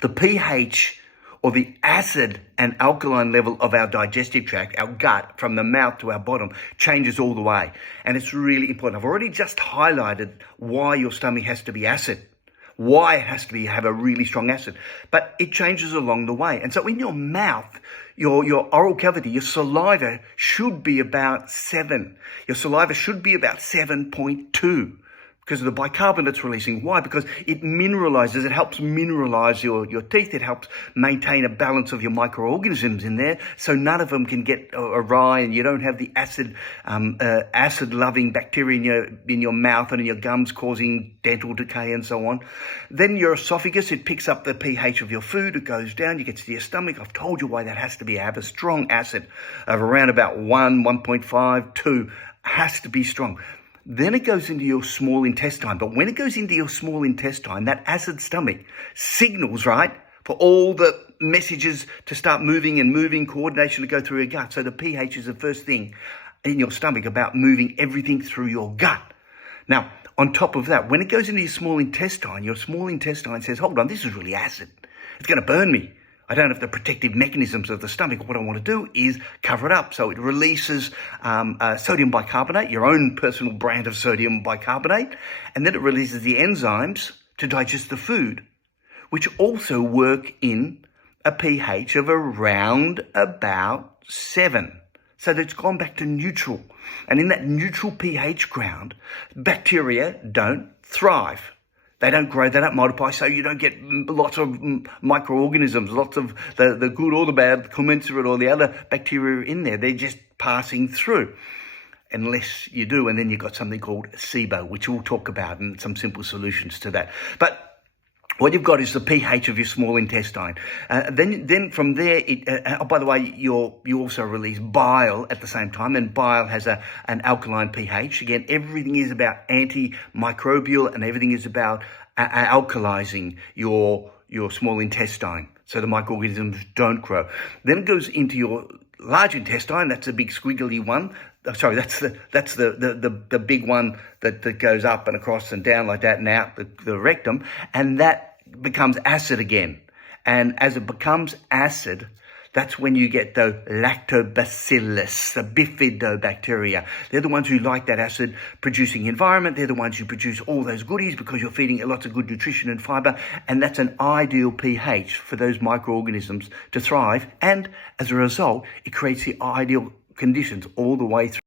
the pH or the acid and alkaline level of our digestive tract, our gut, from the mouth to our bottom, changes all the way. And it's really important. I've already just highlighted why your stomach has to be acid, why it has to have a really strong acid, but it changes along the way. And so in your mouth, your oral cavity, your saliva should be about 7. Your saliva should be about 7.2. Because of the bicarbonates releasing. Why? Because it mineralizes, it helps mineralize your teeth, it helps maintain a balance of your microorganisms in there, so none of them can get awry and you don't have the acid-loving bacteria in your mouth and in your gums causing dental decay and so on. Then your esophagus, it picks up the pH of your food, it goes down, you get to your stomach. I've told you why that has to be. Have a strong acid of around about 1, 1.5, 2, has to be strong. Then it goes into your small intestine. But when it goes into your small intestine, that acid stomach signals, right, for all the messages to start moving, coordination to go through your gut. So the pH is the first thing in your stomach about moving everything through your gut. Now, on top of that, when it goes into your small intestine says, hold on, this is really acid. It's going to burn me. I don't have the protective mechanisms of the stomach. What I want to do is cover it up. So it releases sodium bicarbonate, your own personal brand of sodium bicarbonate, and then it releases the enzymes to digest the food, which also work in a pH of around about 7. So that it's gone back to neutral. And in that neutral pH ground, bacteria don't thrive. They don't grow, they don't multiply, so you don't get lots of microorganisms, lots of the good or the bad, the commensurate or the other bacteria in there. They're just passing through, unless you do. And then you've got something called SIBO, which we'll talk about, and some simple solutions to that. But what you've got is the pH of your small intestine. Then from there, by the way, you also release bile at the same time, and bile has an alkaline pH. Again, everything is about antimicrobial, and everything is about alkalizing your small intestine, so the microorganisms don't grow. Then it goes into your large intestine. That's a big squiggly one. Sorry, that's the big one that goes up and across and down like that and out the rectum, and that becomes acid again. And as it becomes acid, that's when you get the lactobacillus, the bifidobacteria. They're the ones who like that acid-producing environment. They're the ones who produce all those goodies because you're feeding it lots of good nutrition and fiber. And that's an ideal pH for those microorganisms to thrive. And as a result, it creates the ideal conditions all the way through.